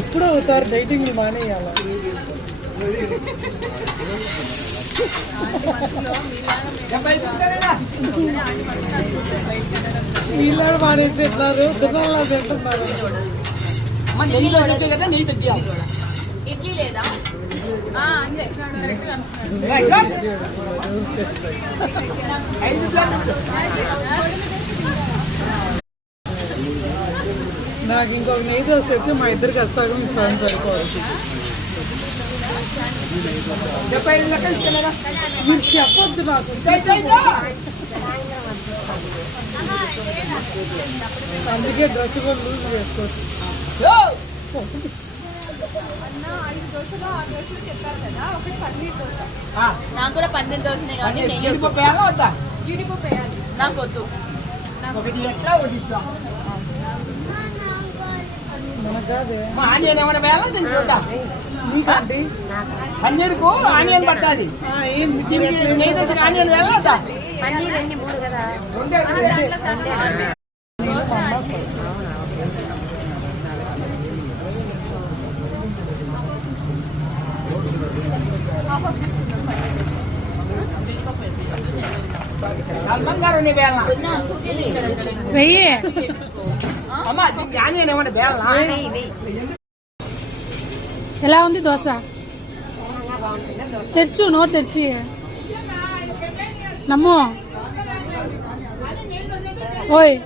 ఇప్పుడు అవుతారు డైటింగ్ మానేయాల నీళ్ళు మానేసి ఎట్లారు దుకాణాలు తింటున్నారు. ఇడ్లీ లేదా నాకు ఇంకొక నెయ్యి దోశ అయితే మా ఇద్దరికి వస్తాక మీ ఫ్రెండ్స్ సరిపోవాలి. మీరు చెప్పొద్దు నాకు, అందుకే డ్రెస్ కూడా లూజ్ చేసుకోవచ్చు. నాకు కూడా పన్నీర్ దోశనే కానీ జీడిపప్పు వేయాలి. నాకు వద్దు. పన్నీరుకు ఆనియన్ పట్టాలి. ఆనియన్ వెళ్ళదా వెయ్యి ఎలా ఉంది దోశ? తెచ్చు, నోట్ తెచ్చి నమ్ము. ఓయ్